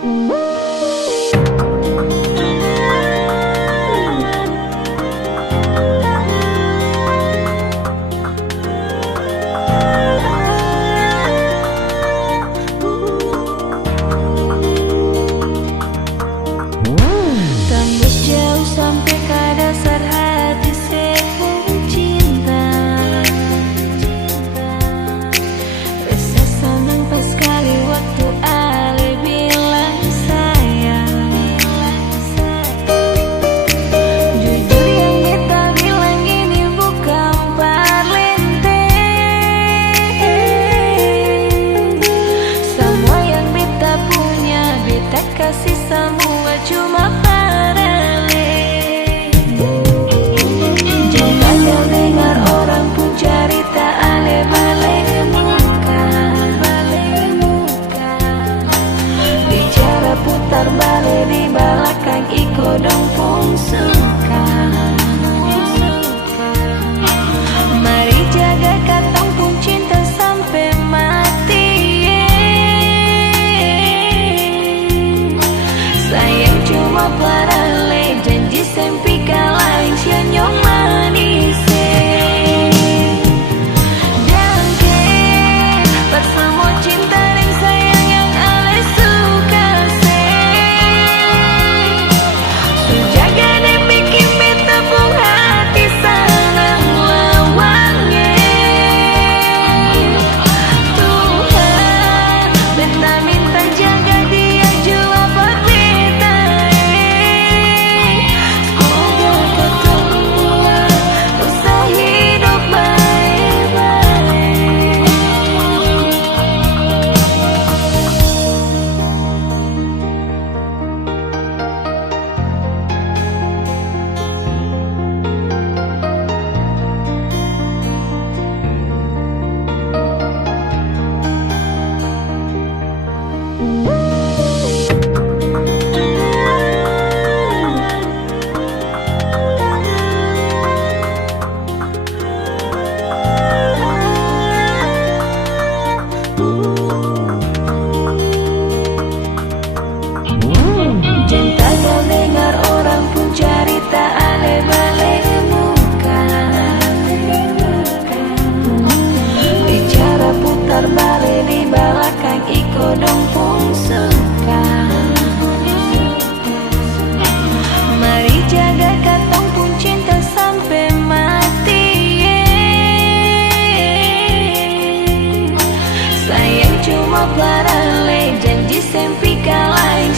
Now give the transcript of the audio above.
Tembus jauh sampai ke dasar hati sebuah cinta. Rasa senang pas kali waktu Ale bilang sayang. Jujur yang beta bilang ini bukan parlente. Semua yang beta punya beta kasih semua cuma terbalik di belakang iko dong pun suka. Mari jaga katong pun cinta sampai mati. Sayang cuma parale janji sempi kalain sianyong manis. Terbalik di belakang iko dong pun suka. Mari jaga katong pun cinta sampai mati. Sayang cuma parale janji sempi kalain